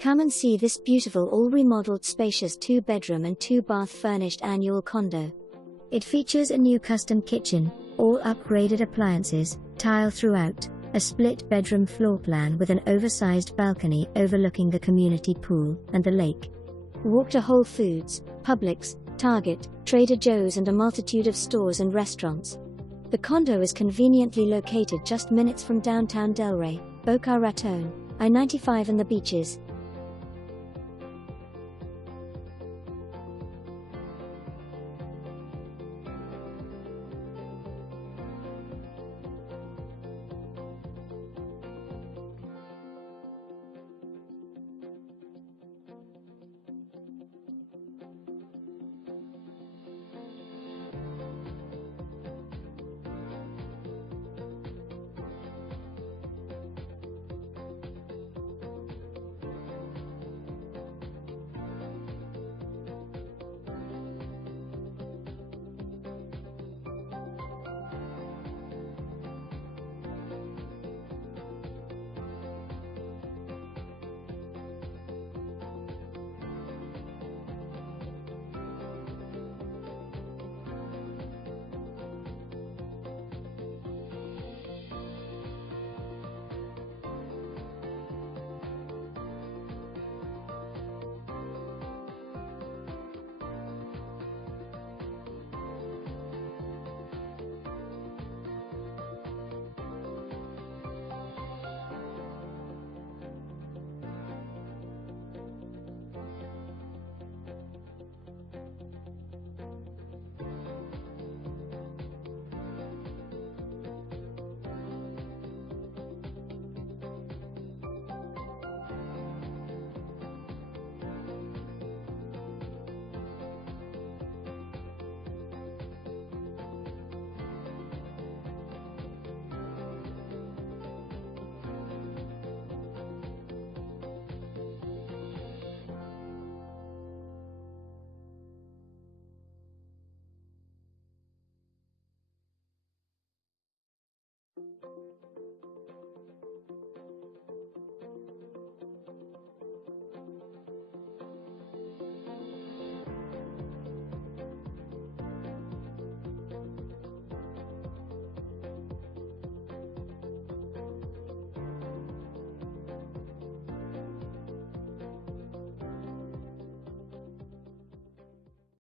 Come and see this beautiful all-remodeled spacious 2-bedroom and 2-bath furnished annual condo. It features a new custom kitchen, all upgraded appliances, tile throughout, a split-bedroom floor plan with an oversized balcony overlooking the community pool and the lake. Walk to Whole Foods, Publix, Target, Trader Joe's and a multitude of stores and restaurants. The condo is conveniently located just minutes from Downtown Delray, Boca Raton, I-95 and the beaches.